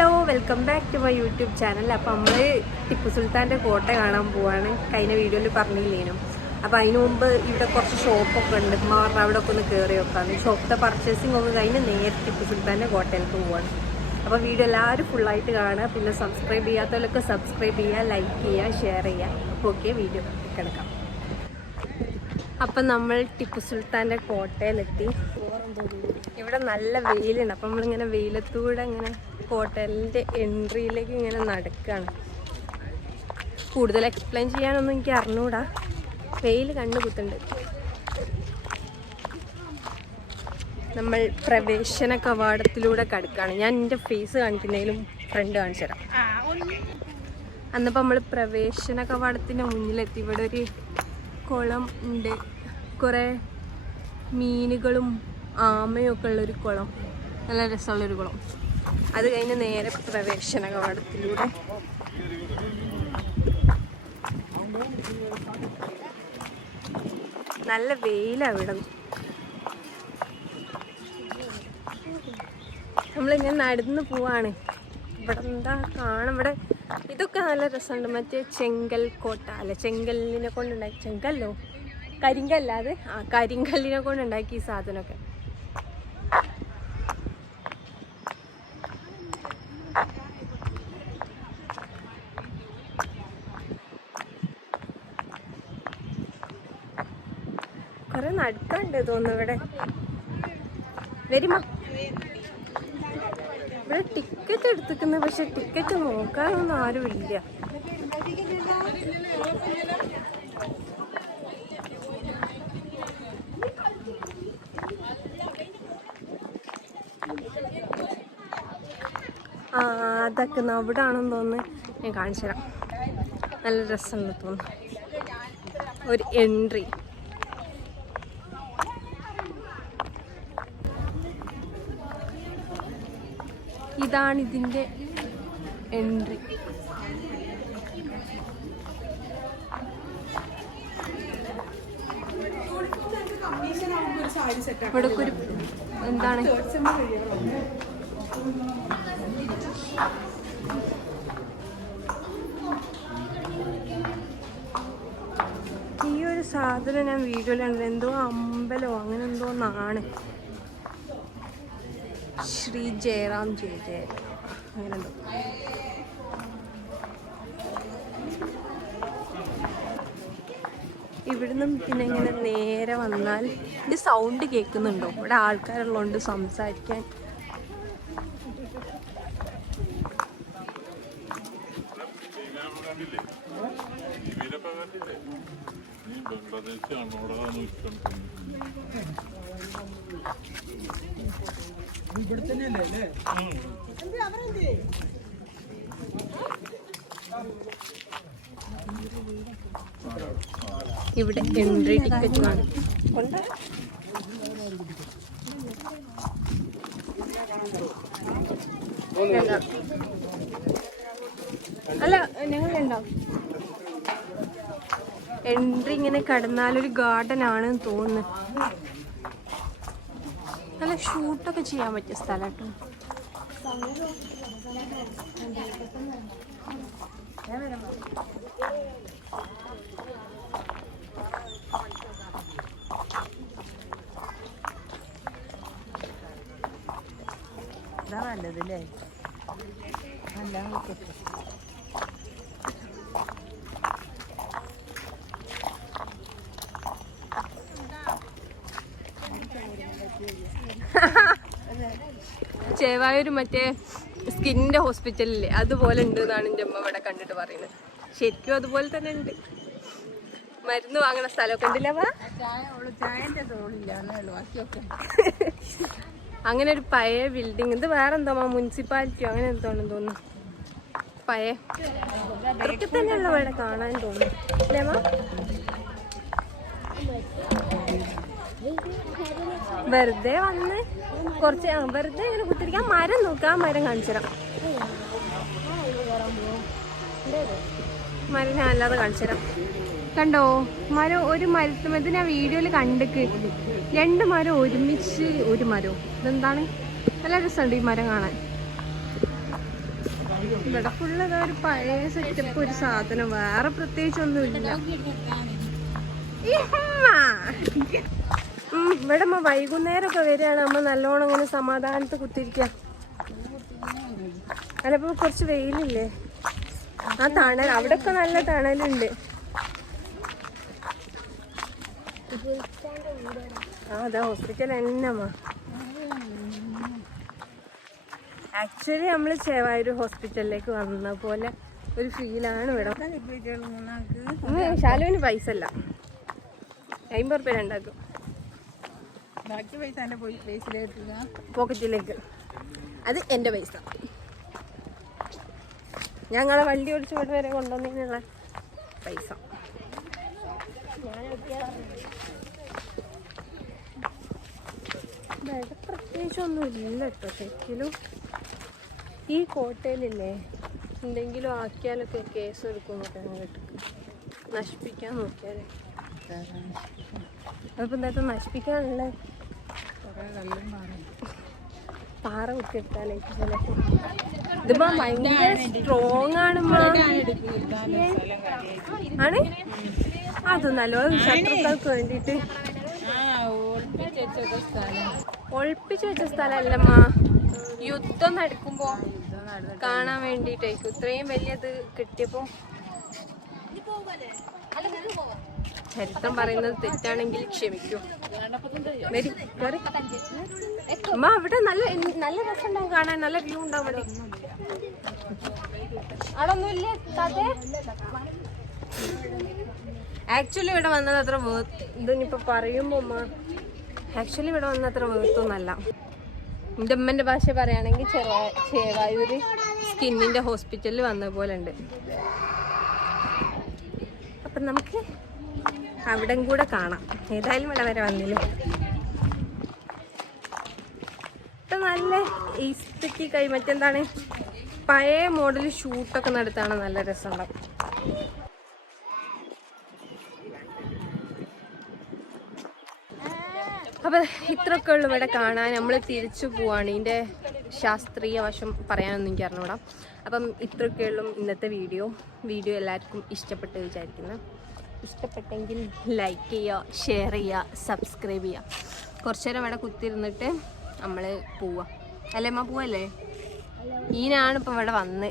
Hello, welcome back to my YouTube channel. അപ്പോൾ നമ്മൾ ടിപ്പു സുൽത്താൻ്റെ കോട്ട കാണാൻ പോവാണ്. കഴിഞ്ഞ വീഡിയോയിൽ പറഞ്ഞില്ലേനും. അപ്പോൾ അതിന് മുമ്പ് ഇവിടെ കുറച്ച് ഷോപ്പൊക്കെ ഉണ്ട്. പറഞ്ഞാൽ അവിടെ ഒക്കെ ഒന്ന് കയറി വെക്കാണ്. ഷോപ്പിലെ പർച്ചേസിങ് ഒക്കെ കഴിഞ്ഞ് നേരെ ടിപ്പു സുൽത്താൻ്റെ കോട്ടയിലേക്ക് പോവാണ്. അപ്പോൾ വീഡിയോ എല്ലാവരും ഫുള്ളായിട്ട് കാണുക. പിന്നെ സബ്സ്ക്രൈബ് ചെയ്യാത്തവരൊക്കെ സബ്സ്ക്രൈബ് ചെയ്യുക, ലൈക്ക് ചെയ്യുക, ഷെയർ ചെയ്യുക. അപ്പോൾ ഓക്കെ, വീഡിയോ കിടക്കാം. അപ്പം നമ്മൾ ടിപ്പു സുൽത്താൻ്റെ കോട്ടയിലെത്തി. ഇവിടെ നല്ല വെയിലുണ്ട്. അപ്പം നമ്മളിങ്ങനെ വെയിലത്തൂടെ ഇങ്ങനെ ഹോട്ടലിൻ്റെ എൻട്രിയിലേക്ക് ഇങ്ങനെ നടക്കുകയാണ്. കൂടുതൽ എക്സ്പ്ലെയിൻ ചെയ്യാനൊന്നും എനിക്ക് അറിഞ്ഞൂടാ, വെയിൽ കണ്ടുകുത്തുണ്ട്. നമ്മൾ പ്രവേശന കവാടത്തിലൂടെ കടക്കുകയാണ്. ഞാൻ എൻ്റെ ഫേസ് കാണിക്കുന്നതിലും ഫ്രണ്ട് കാണിച്ചു തരാം. അന്നിപ്പോൾ നമ്മൾ പ്രവേശന കവാടത്തിൻ്റെ മുന്നിലെത്തി. ഇവിടെ ഒരു കുളം ഉണ്ട്, കുറേ മീനുകളും ആമയും ഒക്കെ ഉള്ളൊരു കുളം, നല്ല രസമുള്ളൊരു കുളം. അത് കഴിഞ്ഞ് നേരെ പ്രവേശന കവാടത്തിലൂടെ നല്ല വെയിലാണ് ഇവിടെ. നമ്മളിങ്ങനെ നടന്ന് പോവാണ്. ഇവിടെ എന്താ കാണാം, ഇവിടെ ഇതൊക്കെ നല്ല രസമുണ്ട്. മറ്റേ ചെങ്കൽ കോട്ട അല്ല, ചെങ്കല്ലിനെ കൊണ്ടുണ്ടാക്കി, ചെങ്കല്ലോ കരിങ്കല്ല അത്, കരിങ്കല്ലിനെ കൊണ്ടുണ്ടാക്കി ഈ സാധനമൊക്കെ. കുറെ നടക്കാണ്ട് തോന്നുന്നു ഇവിടെ. വരുമോ? ഇവിടെ ടിക്കറ്റ് എടുത്തിക്കുന്നു, പക്ഷെ ടിക്കറ്റ് നോക്കാനൊന്നും ആരും ഇല്ല. അതൊക്കെ അവിടെ ആണെന്ന് തോന്നുന്നു. ഞാൻ കാണിച്ചു തരാം. നല്ല രസമുണ്ട് തോന്നുന്നു. ഒരു എൻട്രി. ഇതാണ് ഇതിൻ്റെ എൻട്രി. ഇവിടെ ഒരു എന്താണ്, ഈ ഒരു സാധനം ഞാൻ വീഡിയോയിലുണ്ട്. എന്തോ അമ്പലമോ അങ്ങനെ എന്തോ ഒന്നാണ്. ശ്രീ ജയറാം ജയ ജയ അങ്ങനെ എന്തോ. ഇവിടുന്ന് പിന്നെ ഇങ്ങനെ നേരെ വന്നാൽ ഇത് സൗണ്ട് കേൾക്കുന്നുണ്ടോ? ഇവിടെ ആൾക്കാരുള്ളതുകൊണ്ട് സംസാരിക്കാൻ. ഇവിടെ എൻട്രി ടിക്കറ്റ് കാണും. അല്ല, ഞങ്ങളുണ്ടാവും. എൻട്രി ഇങ്ങനെ കടന്നാലൊരു ഗാർഡൻ ആണെന്ന് തോന്നുന്നു. നല്ല ഷൂട്ടൊക്കെ ചെയ്യാൻ പറ്റിയ സ്ഥലം കേട്ടോ. നല്ലതല്ലേ, നല്ല ചേവായൂര് മറ്റേ സ്കിന്നിന്റെ ഹോസ്പിറ്റലില്ലേ, അതുപോലെ ഉണ്ട് എന്നാണ് എൻ്റെ അമ്മ ഇവിടെ കണ്ടിട്ട് പറയുന്നത്. ശരിക്കും അതുപോലെ തന്നെ ഉണ്ട്. മരുന്ന് വാങ്ങണ സ്ഥലമൊക്കെ ഉണ്ടല്ലോ. അങ്ങനെ ഒരു പഴയ ബിൽഡിങ്. ഇത് വേറെ എന്തോ മുനിസിപ്പാലിറ്റിയോ അങ്ങനെ എന്തോണെന്ന് തോന്നുന്നു. പഴയ അതൊക്കെ തന്നെയുള്ള ഇവിടെ കാണാൻ തോന്നുന്നു അല്ലേ മാ? വെറുതെ വന്ന് കുറച്ച് വെറുതെ ഇങ്ങനെ കുത്തിരിക്കാൻ. മരം നോക്കാം, മരം കാണിച്ചു തരാം. മരം ഞാൻ അല്ലാതെ കാണിച്ചു തരാം. കണ്ടോ മരം? ഒരു മരത്തും ഞാൻ വീഡിയോയിൽ കണ്ടിക്ക്. 2 മരം ഒരുമിച്ച് ഒരു മരവും. ഇതെന്താണ്? നല്ല രസമുണ്ട് ഈ മരം കാണാൻ. ഇവിടെ ഫുള്ള് ഒരു പഴയ സെറ്റപ്പ് ഒരു സാധനം, വേറെ പ്രത്യേകിച്ചൊന്നും ഇല്ല. ഇവിടെ വൈകുന്നേരമൊക്കെ വരികയാണ്, നമ്മൾ നല്ലോണം അങ്ങനെ സമാധാനത്ത് കുത്തിരിക്കുക. അല്ലപ്പോ കുറച്ച് വെയിലില്ലേ, ആ തണൽ അവിടെയൊക്കെ നല്ല തണലുണ്ട്. അതാ ഹോസ്പിറ്റൽ എന്നമ്മ. ആക്ച്വലി നമ്മള് ചേവായൂർ ഹോസ്പിറ്റലിലേക്ക് വന്ന പോലെ ഒരു ഫീലാണ് ഇവിടെ. ശാലുവിന് പൈസ അല്ല, 50 റുപ്യ ഉണ്ടാക്കും, ബാക്കി പൈസ പോക്കറ്റിലേക്ക്. അത് എൻ്റെ പൈസ, ഞങ്ങളെ വണ്ടി ഓടിച്ച് ഇവിടെ വരെ കൊണ്ടുവന്നതിനുള്ള പൈസ. ഇവിടെ പ്രത്യേകിച്ചൊന്നും ഇല്ല കേട്ടോ. ശരിക്കും ഈ കോട്ടയിലില്ലേ എന്തെങ്കിലും ആക്കിയാലൊക്കെ കേസ് എടുക്കുമെന്നൊക്കെ കേട്ടു, നശിപ്പിക്കാൻ നോക്കിയാലേ. അതിപ്പോൾ എന്താ നശിപ്പിക്കാനുള്ള പാറ കുത്തിയെടുത്താലേക്ക് ചിലപ്പോൾ. ഇതിപ്പോ ഭയങ്കര സ്ട്രോങ് ആണ്. അത് നല്ലത് ശത്രുക്കൾക്ക് വേണ്ടിയിട്ട് ഒളിപ്പിച്ചു വെച്ച സ്ഥലമല്ലമ്മ, യുദ്ധം നടക്കുമ്പോ കാണാൻ വേണ്ടിട്ടായിരിക്കും. ഇത്രയും വലിയത് കിട്ടിയപ്പോ. ചരിത്രം പറയുന്നത് തെറ്റാണെങ്കിൽ ക്ഷമിക്കൂ. അമ്മ അവിടെ നല്ല നല്ല രസം ഉണ്ടാവും കാണാൻ, നല്ല വ്യൂ ഉണ്ടാവും. മതി അവിടൊന്നുമില്ല. ആക്ച്വലി ഇവിടെ വന്നത് അത്ര ഇതിനിപ്പോ പറയുമ്പോ അമ്മ, ആക്ച്വലി ഇവിടെ വന്ന അത്ര വേർത്തൊന്നല്ല. എൻ്റെ അമ്മേൻ്റെ ഭാഷ പറയുകയാണെങ്കിൽ ചേവായൂർ സ്കിന്നിൻ്റെ ഹോസ്പിറ്റലിൽ വന്ന പോലെ ഉണ്ട്. അപ്പം നമുക്ക് അവിടെ കൂടെ കാണാം. ഏതായാലും ഇവിടെ വരെ വന്നില്ല. ഇപ്പം നല്ല ഈസ്തറ്റിക്കായി മറ്റെന്താണ് പഴയ മോഡൽ ഷൂട്ടൊക്കെ നടത്താണ്, നല്ല രസമുണ്ടാവും. അപ്പം ഇത്രയൊക്കെ ഉള്ളു ഇവിടെ കാണാൻ. നമ്മൾ തിരിച്ചു പോവാണ്. ഇതിൻ്റെ ശാസ്ത്രീയ വശം പറയാനൊന്നും എനിക്ക് അറിഞ്ഞൂടാ. അപ്പം ഇത്രയൊക്കെ ഉള്ളു ഇന്നത്തെ വീഡിയോ എല്ലാവർക്കും ഇഷ്ടപ്പെട്ട് വിചാരിക്കുന്നു. ഇഷ്ടപ്പെട്ടെങ്കിൽ ലൈക്ക് ചെയ്യുക, ഷെയർ ചെയ്യുക, സബ്സ്ക്രൈബ് ചെയ്യുക. കുറച്ചു നേരം ഇവിടെ കുത്തിരുന്നിട്ട് നമ്മൾ പോവാം. അല്ലേ അമ്മ, പോവല്ലേ? ഈനാണ് ഇപ്പം ഇവിടെ വന്ന്